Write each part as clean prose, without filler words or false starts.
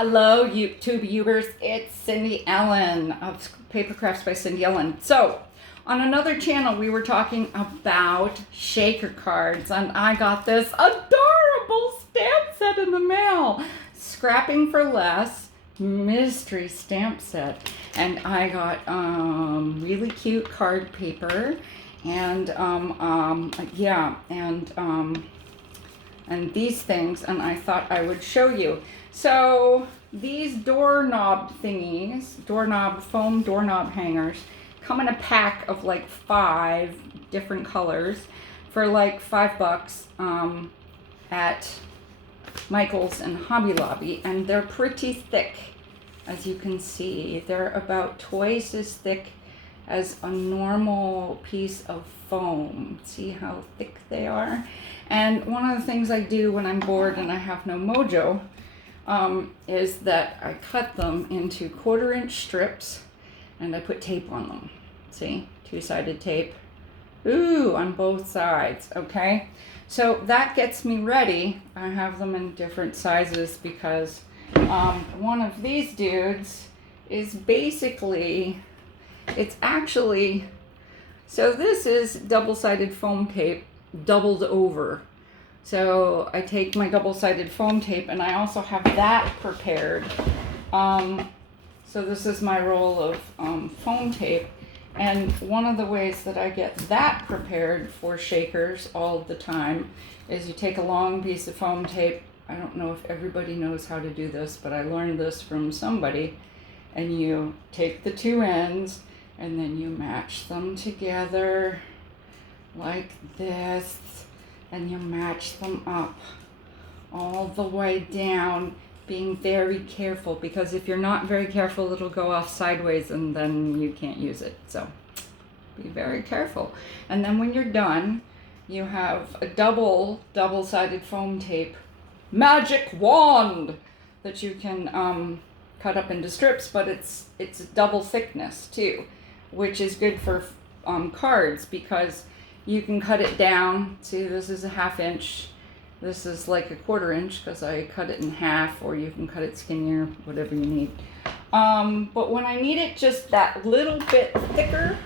Hello, YouTube viewers. It's Cindy Ellen of Paper Crafts by Cindy Ellen. So, on another channel, we were talking about shaker cards, and I got this adorable stamp set in the mail. Scrapping for Less mystery stamp set, and I got really cute card paper, and and these things, and I thought I would show you. So these doorknob thingies, foam doorknob hangers, come in a pack of like 5 different colors for like $5 at Michael's and Hobby Lobby, and they're pretty thick, as you can see. They're about twice as thick as a normal piece of foam. See how thick they are? And one of the things I do when I'm bored and I have no mojo is that I cut them into 1/4-inch strips and I put tape on them. See? 2-sided tape. Ooh, on both sides, okay? So that gets me ready. I have them in different sizes because one of these dudes is basically, it's actually, so this is double-sided foam tape doubled over. So I take my double-sided foam tape and I also have that prepared. So this is my roll of foam tape. And one of the ways that I get that prepared for shakers all the time is you take a long piece of foam tape. I don't know if everybody knows how to do this, but I learned this from somebody. And you take the 2 ends and then you match them together like this, and you match them up all the way down, being very careful, because if you're not very careful, it'll go off sideways and then you can't use it. So be very careful. And then when you're done, you have a double-sided foam tape magic wand that you can cut up into strips, but it's double thickness too, which is good for cards because you can cut it down. See, this is a 1/2 inch. This is like a 1/4 inch because I cut it in half, or you can cut it skinnier, whatever you need. But when I need it just that little bit thicker,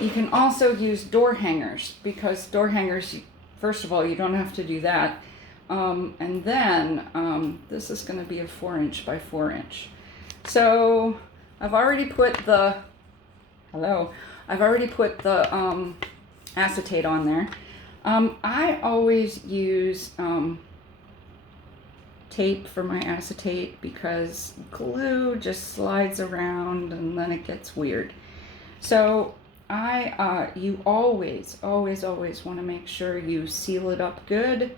you can also use door hangers, because door hangers, first of all, you don't have to do that. And then this is going to be a 4-inch by 4-inch. So I've already put the, acetate on there. I always use tape for my acetate because glue just slides around and then it gets weird. So you always want to make sure you seal it up good.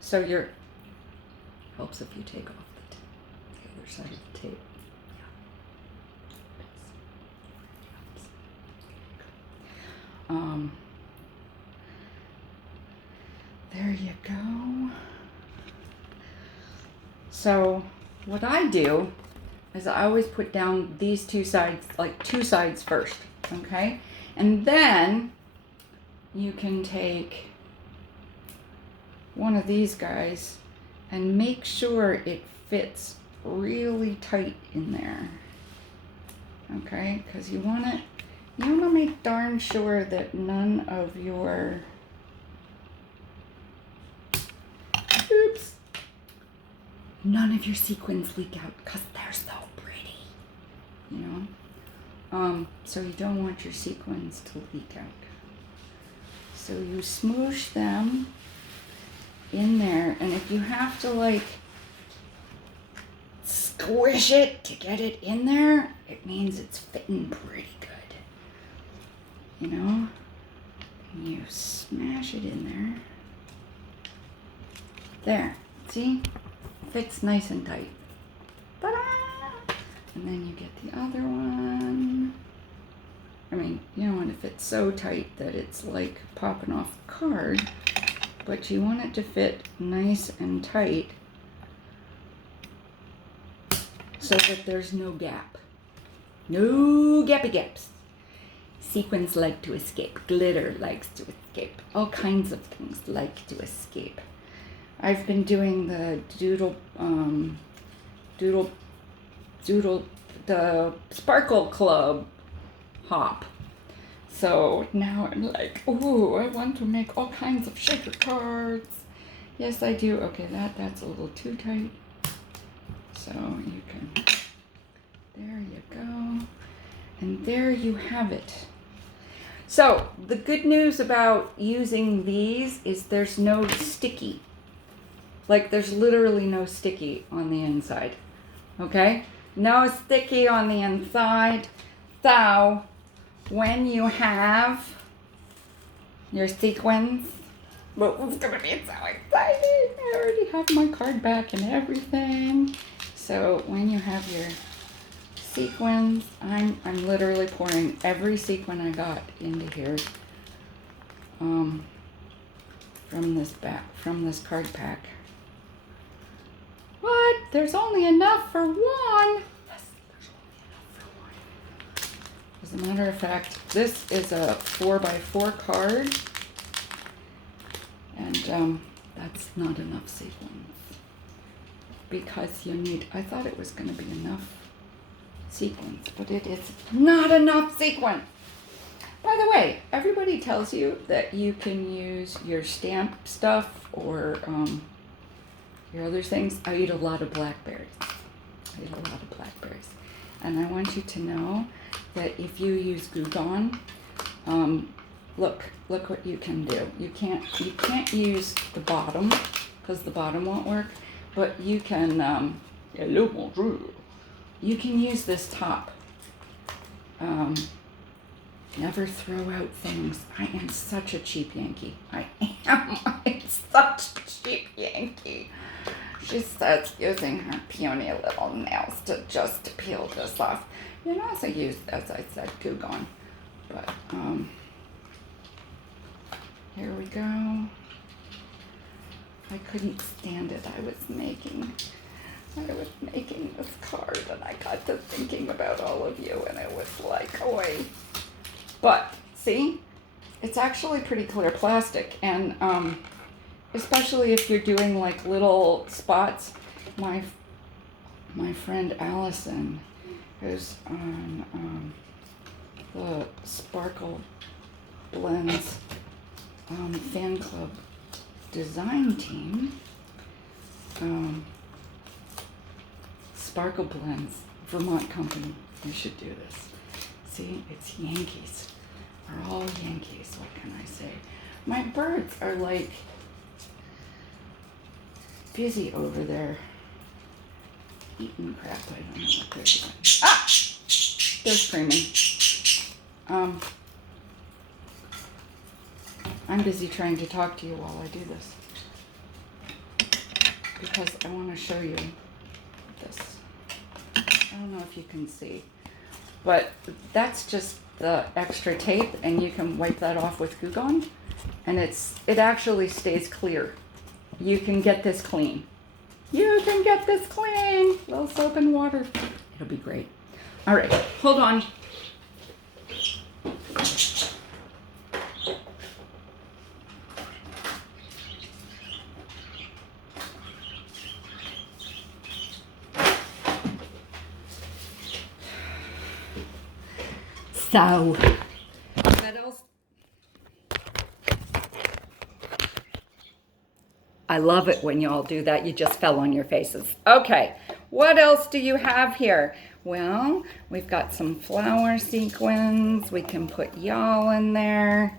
So helps if you take off the other side of the tape. There you go. So what I do is I always put down these 2 sides, like 2 sides first, okay? And then you can take one of these guys and make sure it fits really tight in there, okay? Because you want to make darn sure that none of your sequins leak out, because they're so pretty, you know? So you don't want your sequins to leak out. So you smoosh them in there, and if you have to like squish it to get it in there, it means it's fitting pretty good, you know? And you smash it in there. There, see? Fits nice and tight. Ta-da! And then you get the other one. I mean, you don't want to fit so tight that it's like popping off the card, but you want it to fit nice and tight so that there's no gap. No gappy gaps. Sequins like to escape. Glitter likes to escape. All kinds of things like to escape. I've been doing the doodle Doodle, the Sparkle Club hop. So now I'm like, ooh, I want to make all kinds of shaker cards. Yes, I do. Okay, that's a little too tight. So you can, there you go. And there you have it. So the good news about using these is there's no sticky. Like there's literally no sticky on the inside. Okay? No sticky on the inside. So when you have your sequins, well, it's gonna be so exciting. I already have my card back and everything. So when you have your sequins, I'm literally pouring every sequin I got into here from this card pack. What? There's only enough for one. Yes, there's only enough for one. As a matter of fact, this is a 4x4 card, and that's not enough sequins because you need. I thought it was going to be enough sequins, but it is not enough sequin. By the way, everybody tells you that you can use your stamp stuff or your other things. I eat a lot of blackberries. And I want you to know that if you use Glue Gun, look what you can do. You can't use the bottom because the bottom won't work, but you can you can use this top. Never throw out things. I am such a cheap Yankee. I'm such a cheap Yankee. She starts using her puny little nails to just peel this off. You can also use, as I said, Glue Gun. But here we go. I couldn't stand it. I was making this card and I got to thinking about all of you and it was like, oi. But see, it's actually pretty clear plastic, and especially if you're doing like little spots. My friend Allison, who's on the Sparkle Blends fan club design team, Sparkle Blends, Vermont company. You should do this. See, it's Yankees. We're all Yankees. What can I say? My birds are like busy over there eating crap. I don't know what they're doing. Ah! They're screaming. I'm busy trying to talk to you while I do this because I want to show you this. I don't know if you can see, but that's just the extra tape, and you can wipe that off with Glue Gun, and it actually stays clear. You can get this clean. You can get this clean. A little soap and water. It'll be great. All right, hold on. So, what else? I love it when you all do that. You just fell on your faces. Okay, what else do you have here? Well, we've got some flower sequins. We can put y'all in there.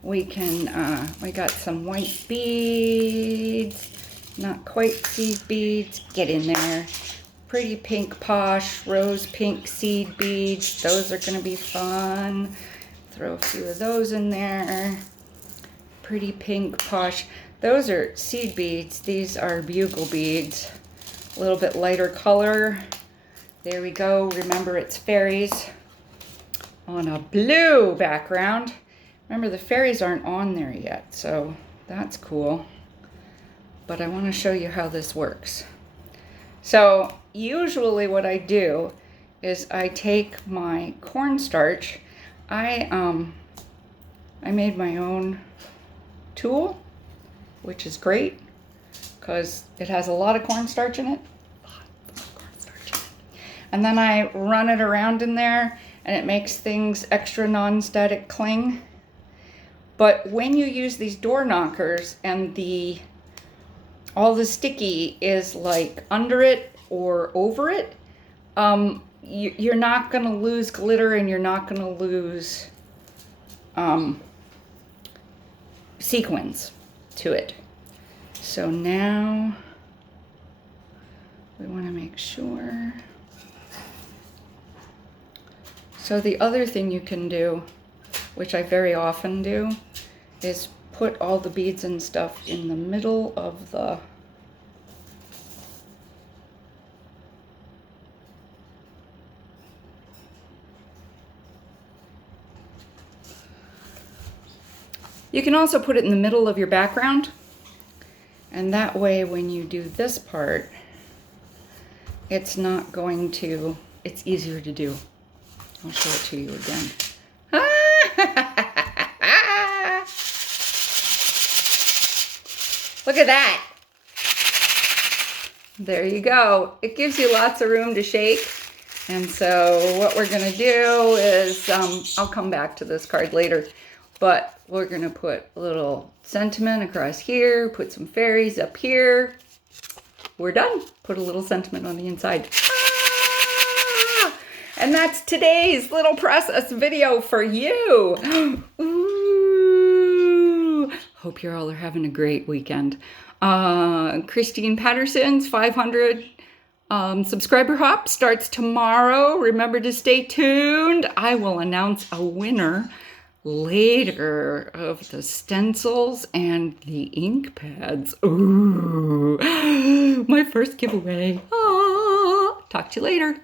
We got some white beads. Not quite seed beads. Get in there. Pretty Pink Posh, rose pink seed beads. Those are going to be fun. Throw a few of those in there. Pretty Pink Posh. Those are seed beads. These are bugle beads. A little bit lighter color. There we go. Remember, it's fairies on a blue background. Remember, the fairies aren't on there yet, so that's cool. But I want to show you how this works. So usually what I do is I take my cornstarch. I made my own tool, which is great because it has a lot of cornstarch in it. and then I run it around in there, and it makes things extra non-static cling. But when you use these door knockers and all the sticky is like under it or over it, you're not going to lose glitter, and you're not going to lose sequins to it. So now we want to make sure. So the other thing you can do, which I very often do, is put all the beads and stuff in the middle of the You can also put it in the middle of your background, and that way when you do this part, it's not going to, it's easier to do. I'll show it to you again. Look at that. There you go. It gives you lots of room to shake. And so what we're gonna do is, I'll come back to this card later, but we're gonna put a little sentiment across here, put some fairies up here. We're done. Put a little sentiment on the inside. And that's today's little process video for you. Ooh. Hope you all are having a great weekend. Christine Patterson's 500 subscriber hop starts tomorrow. Remember to stay tuned. I will announce a winner later of the stencils and the ink pads. Ooh, my first giveaway. Talk to you later.